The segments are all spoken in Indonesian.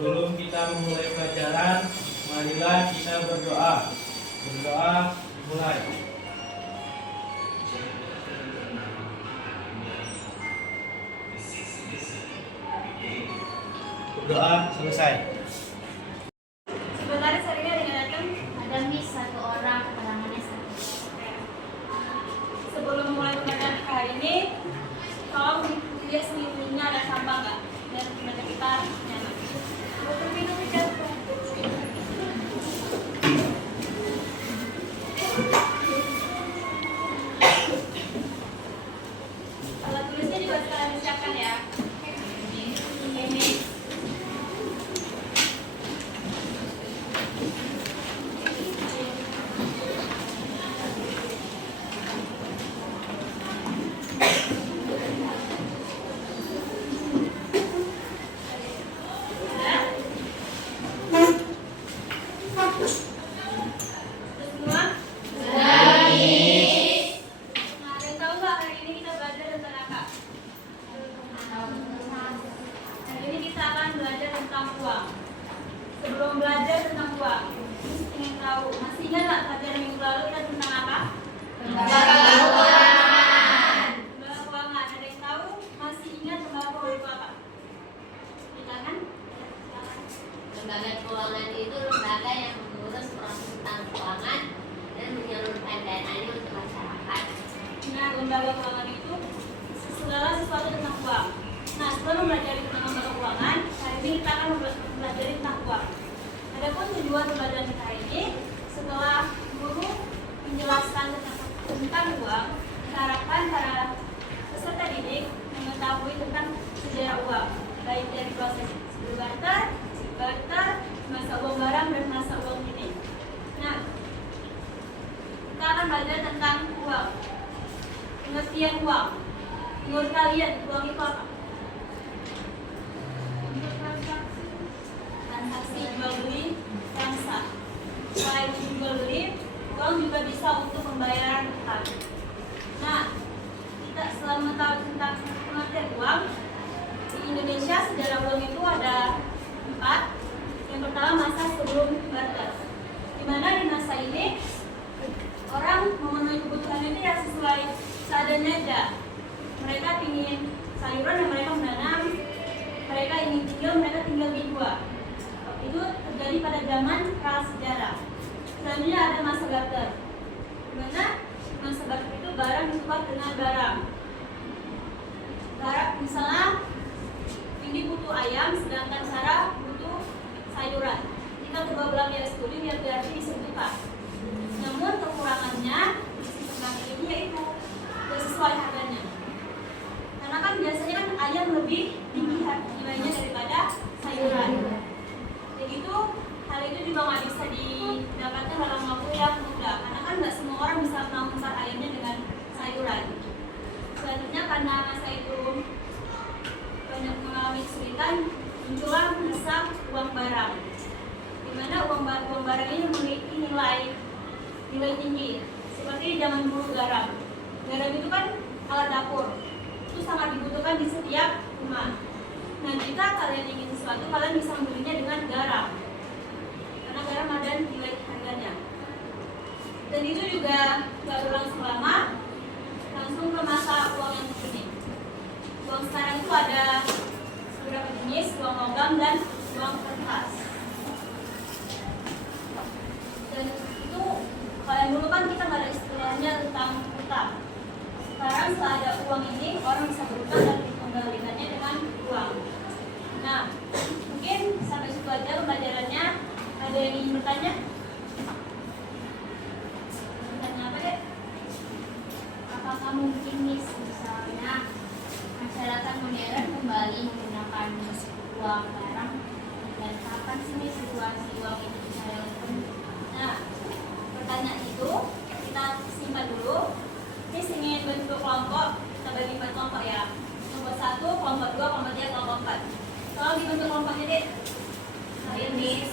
Sebelum kita memulai pelajaran, marilah kita berdoa. Berdoa dimulai. Berdoa selesai. Sebenarnya seharinya dengan datang ada miss satu orang, keterangannya satu. Sebelum mulai pelajaran hari ini, tolong dilihat sekelilingnya ada sampah nggak, dan badan kita nyaman. Minum jatuh. Alat tulisnya juga sekalian disiapkan ya. Ini. Sebelum belajar tentang uang, ingin tahu, masih ingat nggak pelajaran minggu lalu kita tentang apa? Lembaga keuangan. Lembaga keuangan, ada yang tahu? Masih ingat lembaga keuangan itu apa? Silakan. Lembaga keuangan itu lembaga yang mengurus proses tentang keuangan dan menyalurkan dananya untuk masyarakat. Nah, lembaga keuangan itu segala sesuatu tentang uang. Nah, setelah mempelajari tentang lembaga keuangan, hari ini kita akan mempelajari tentang uang. Adapun tujuan pembelajaran kita ini, setelah guru menjelaskan tentang uang, kita harapkan para peserta didik mengetahui tentang sejarah uang, baik dari proses berbarter, masa uang barang, dan masa uang ini. Nah, kita akan belajar tentang uang, pengertian uang. Menurut kalian, uang itu apa? Transaksi jual beli, transaksi. Selain jual beli, uang juga bisa untuk pembayaran utang. Nah, kita setelah mengetahui tentang pengertian uang, di Indonesia sejarah uang itu ada 4. Yang pertama, masa sebelum barter, di mana di masa ini orang memenuhi kebutuhan itu ya sesuai seadanya aja. Mereka ingin sayuran yang mereka menanam, mereka ingin tinggal, mereka tinggal di gua. Itu terjadi pada zaman prasejarah. Selanjutnya ada masa barter, di mana masa barter itu barang ditukar dengan barang. Barang misalnya ini butuh ayam, sedangkan Sarah butuh sayuran. Kita coba belah biaya studi biar berarti bisa tukar. Namun kekurangannya di sistem barter ini yaitu tidak sesuai harganya. Karena kan biasanya kan ayam lebih tinggi nilainya daripada sayuran. Jadi itu hal itu juga nggak bisa didapatkan dalam waktu yang mudah, karena kan nggak semua orang bisa menukar ayamnya dengan sayuran. Selanjutnya karena masa itu banyak mengalami kesulitan, muncullah masa uang barang, di mana uang barang ini memiliki nilai tinggi. Seperti di zaman dulu garam itu kan alat dapur, itu sangat dibutuhkan di setiap rumah. Nah, jika kalian ingin sesuatu, kalian bisa membelinya dengan garam, karena garam ada nilai harganya. Dan itu juga gak berlangsung lama, langsung ke masa uang yang begini. Uang sekarang itu ada beberapa jenis, uang logam dan uang kertas. Dan itu kalau yang dulu kan kita nggak ada istilahnya tentang utang. Sekarang setelah ada uang ini, orang bisa berutang dan mengembalikannya dengan uang. Nah, mungkin sampai situ aja pembelajarannya. Ada yang ingin bertanya? Bertanya apa deh? Apakah mungkin misalnya masyarakat modern kembali menggunakan uang barang, dan kapan sih situasi uang itu bisa relevan? Nah, pertanyaan itu kita simpan dulu. Ini ingin bentuk kelompok, kita bagi 4 kelompok ya. Kelompok 1, kelompok 2, kelompok 3, kelompok 4. Kalau dibentuk kelompoknya deh, Miss.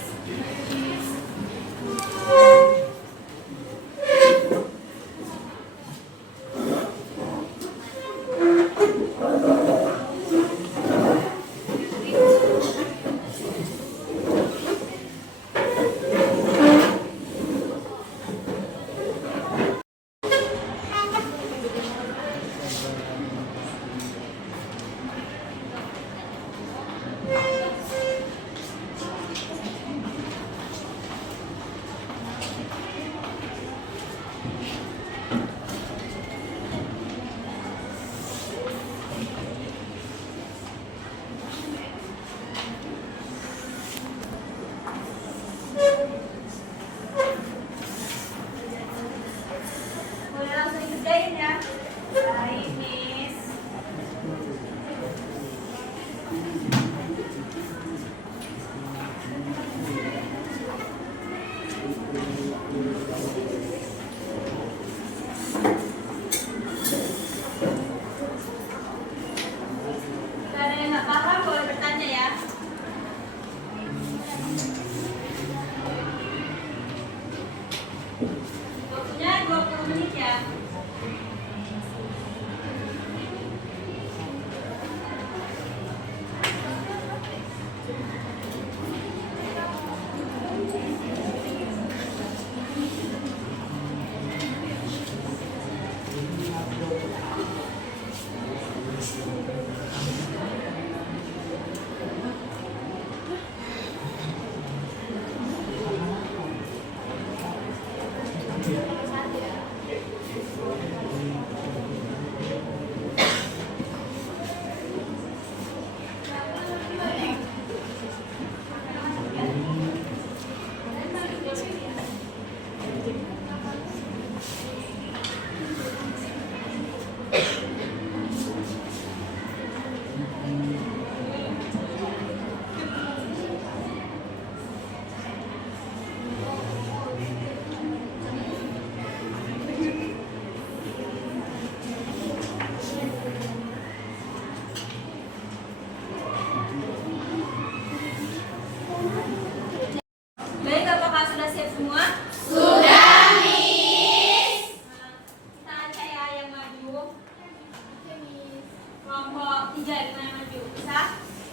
3 gimana maju? Bisa?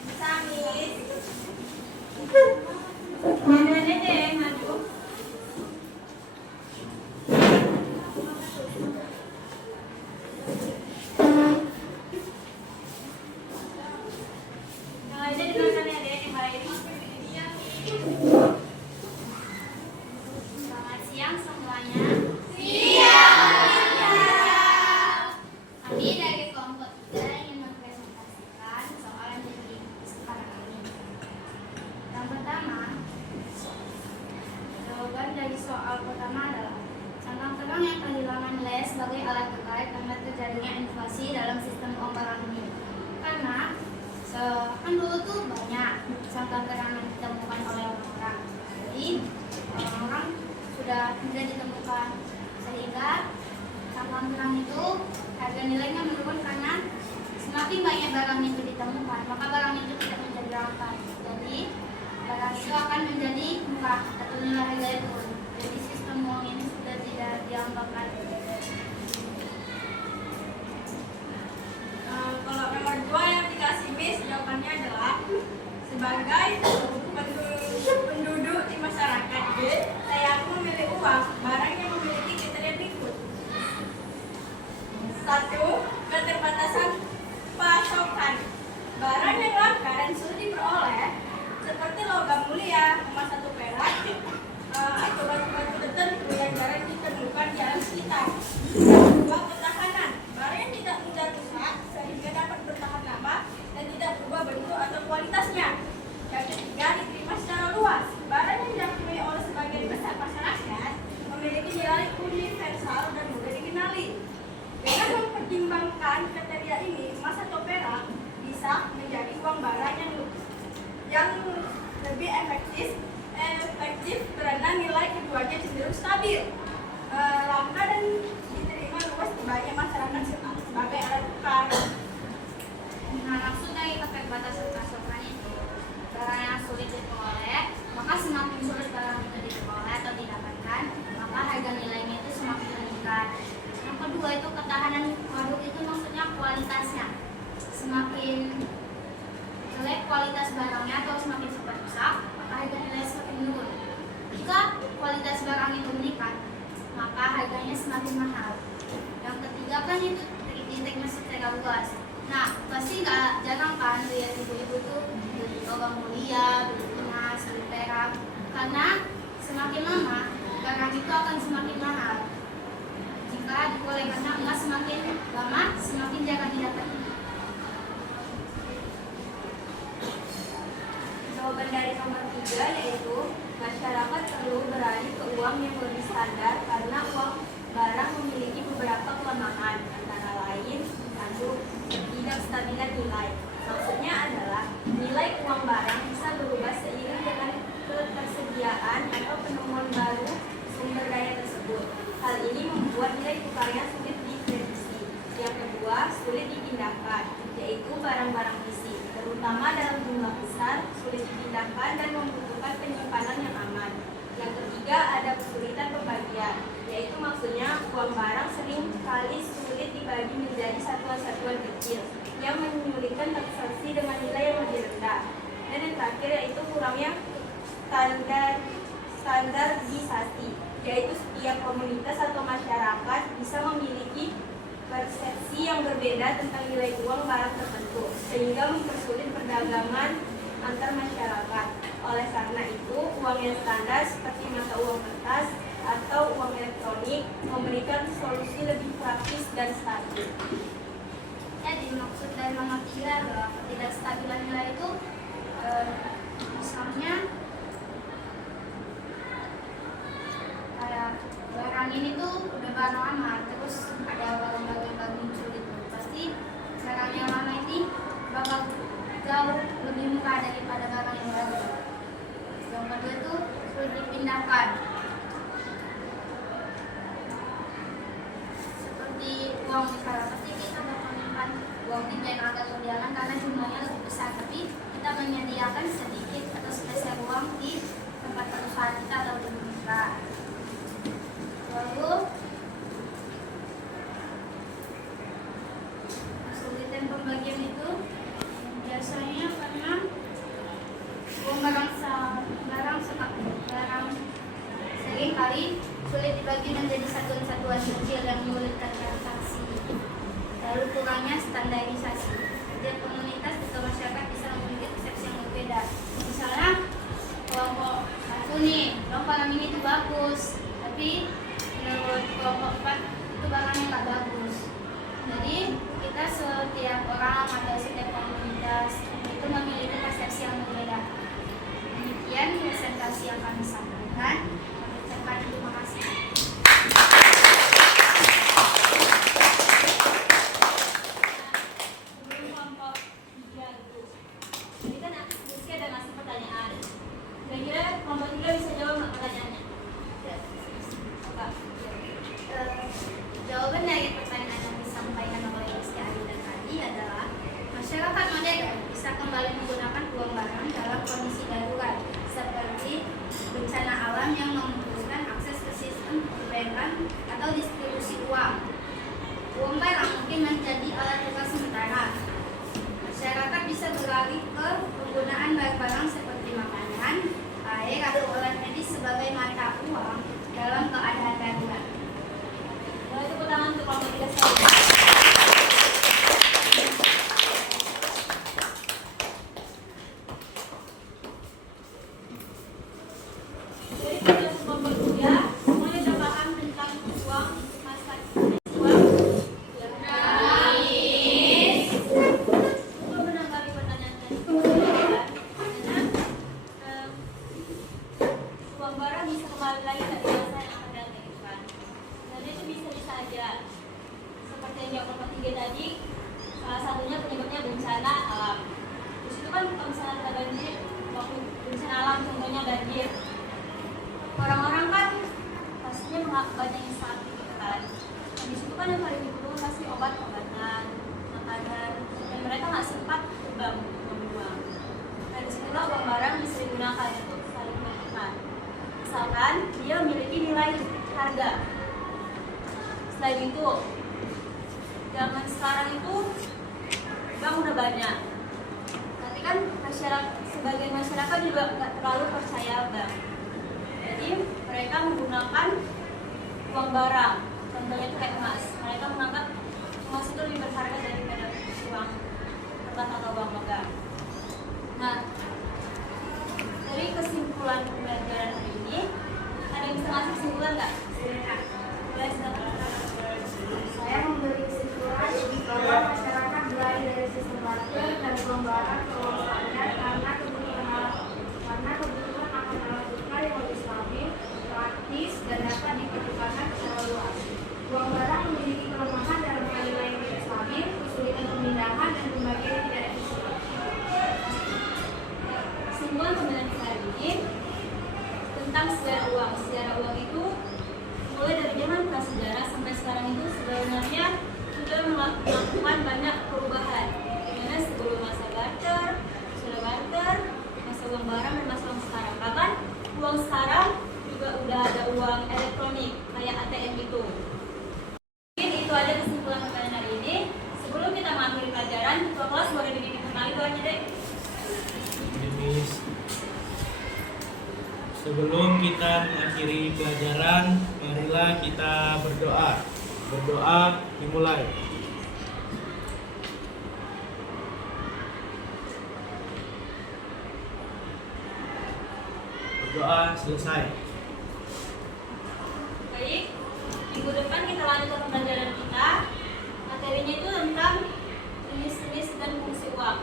Bisa, Miss. Mana deh maju? Yang lainnya di belakang ya, Dek, yang lain. Selamat siang semuanya. Kami dari kelompok 3 ingin mempresentasikan soal yang jadi sekarang ini. Yang pertama, jawaban dari soal pertama adalah tentang terang yang kehilangan nilai sebagai alat terkait karena terjadinya inflasi dalam sistem uang barang ini. Karena kan dulu tuh banyak sangkang terang yang ditemukan oleh orang-orang. Jadi orang-orang sudah tidak ditemukan sehingga sangkang terang itu harga nilainya menurun karena semakin banyak barang itu ditemukan, maka barang itu tidak menjadi langka. Jadi barang itu akan menjadi murah atau nilai harganya turun. Jadi sistem uang ini sudah tidak dianggap lagi. Kalau nomor 2 yang dikasih Miss, jawabannya adalah sebagai penduduk di masyarakat, saya memilih uang barang yang memiliki kriteria berikut. 1. Keterbatasan pasokan. Barang yang langka dan sulit diperoleh seperti logam mulia, emas atau perak, atau batu-batu tertentu yang jarang ditemukan di alam sekitar. 2. Ketahanan. Barang yang tidak mudah rusak sehingga dapat bertahan lama dan tidak berubah bentuk atau kualitasnya. Yang ketiga, diterima secara luas. Barang yang diakui oleh sebagian besar masyarakat memiliki nilai universal dan mudah dikenali. Dengan mempertimbangkan kriteria ini, emas atau perak bisa menjadi uang barang yang lebih efektif karena nilai keduanya cenderung stabil, langka dan diterima luas di banyak masyarakat sebagai alat tukar. Nah, maksud dari keterbatasan pasokan itu barang yang sulit diperoleh, maka semakin sulit barang itu diperoleh atau didapatkan, maka harga nilainya itu semakin meningkat. Yang kedua itu ketahanan produk itu maksudnya kualitasnya. Semakin jelek kualitas barangnya atau semakin cepat rusak, maka harga nilai semakin menurun. Jika kualitas barang itu meningkat, maka harganya semakin mahal. Yang ketiga kan itu diterima secara luas. Nah, pasti nggak jarang kan lihat ibu-ibu tuh beli logam mulia, beli emas, beli perak. Karena semakin lama barang itu akan semakin mahal. Jika diperoleh karena emas semakin lama semakin jarang didapati. Jawaban dari nomor 3 yaitu masyarakat perlu beralih ke uang yang lebih standar karena uang barang memiliki beberapa kelemahan, antara lain tidak stabilan nilai. Maksudnya adalah nilai uang barang bisa berubah seiring dengan ketersediaan atau penemuan baru sumber daya tersebut. Hal ini membuat nilai tukarnya sulit diprediksi. Yang kedua, sulit dipindahkan, yaitu barang-barang fisik, terutama dalam jumlah besar, sulit dipindahkan dan membutuhkan penyimpanan yang aman. Yang ketiga, ada kesulitan pembagian, yaitu maksudnya uang barang sering kali sulit dibagi menjadi satuan-satuan kecil yang menyulitkan transaksi dengan nilai yang lebih rendah. Dan yang terakhir yaitu kurangnya standarisasi, yaitu setiap komunitas atau masyarakat bisa memiliki persepsi yang berbeda tentang nilai uang barang tertentu, sehingga mempersulit perdagangan antar masyarakat. Oleh karena itu, uang yang standar seperti mata uang kertas atau uang elektronik memberikan solusi lebih praktis dan stabil. Jadi maksud dari nomor 3 adalah ketidakstabilan nilai itu misalnya kayak barang ini tuh udah barang lama, terus ada barang-barang yang baru muncul itu, pasti barang yang lama ini bakal jauh lebih murah daripada barang yang baru. Yang kedua itu sulit dipindahkan, seperti uang misalnya, pasti kita bakal menyimpan uang di bank atau tunjangan karena jumlahnya lebih besar, tapi kita menyediakan sedikit atau spesial uang di tempat perusahaan kita atau di rumah. Lalu kesulitan pembagian itu Masyarakat modern bisa kembali menggunakan uang barang dalam kondisi darurat seperti bencana alam yang membutuhkan akses ke sistem pembayaran atau distribusi uang. Uang barang mungkin menjadi alat tukar sementara. Masyarakat bisa beralih ke penggunaan barang-barang seperti makanan, air, atau alat medis sebagai mata uang dalam keadaan darurat. Boleh tepuk tangan untuk kelompok 3 sekali. Jadi kita kelompok 3 semuanya sudah paham tentang uang masa uang. Untuk menanggapi pertanyaan tadi, uang barang bisa kembali lagi dari masa yang akan datang gitu kan. Dan itu bisa aja. Seperti yang jawab kelompok 3 tadi, salah satunya penyebabnya bencana alam. Terus itu kan kalau misalnya ada banjir, waktu bencana alam contohnya banjir, orang-orang kan pastinya banyak yang sakit gitu kan. Dan di situ kan yang paling dibutuhkan pasti obat-obatan, makanan, dan mereka nggak sempat terbang membuang. Dan disitulah uang barang bisa digunakan untuk saling menukar. Misalkan dia memiliki nilai harga. Selain itu, zaman sekarang itu bank udah banyak. Tapi kan sebagian masyarakat juga nggak terlalu percaya bank. Jadi mereka menggunakan uang barang. Contohnya itu kayak emas. Mereka menganggap emas itu lebih berharga daripada uang kertas atau uang logam. Nah, dari kesimpulan pembelajaran hari ini, ada yang bisa ngasih kesimpulan nggak? Boleh silakan. Saya memberi kesimpulan bahwa masyarakat beralih dari sistem barter dan uang barang ke uang standar karena kebutuhan akan alat tukar yang lebih stabil, praktis, dan dapat dipertukarkan secara luas. Uang barang memiliki kelemahan dalam nilai yang tidak stabil, kesulitan pemindahan, dan pembagian yang tidak efisien. Kesimpulan pembelajaran kita hari ini tentang sejarah uang. Sejarah uang itu mulai dari zaman prasejarah sampai sekarang itu sebenarnya sudah melakukan banyak perubahan. Dimana sebelum masa barter, sudah barter, masa uang barang dan masa uang sekarang. Bahkan uang sekarang juga udah ada uang elektronik kayak ATM itu. Mungkin itu aja kesimpulan pembelajaran hari ini. Sebelum kita mengakhiri pelajaran, ketua kelas boleh dikenali doanya deh. Miss. Sebelum kita mengakhiri pelajaran, marilah kita berdoa. Berdoa dimulai. Berdoa selesai. Baik, minggu depan kita lanjutkan pembelajaran kita. Materinya itu tentang jenis-jenis dan fungsi uang.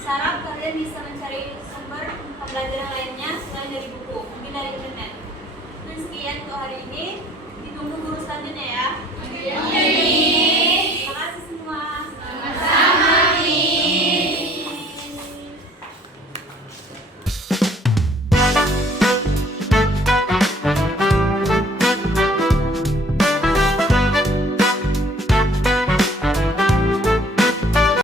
Saya harap kalian bisa mencari sumber pembelajaran lainnya selain dari buku, mungkin dari internet. Dan sekian untuk hari ini. Ditunggu guru selanjutnya ya.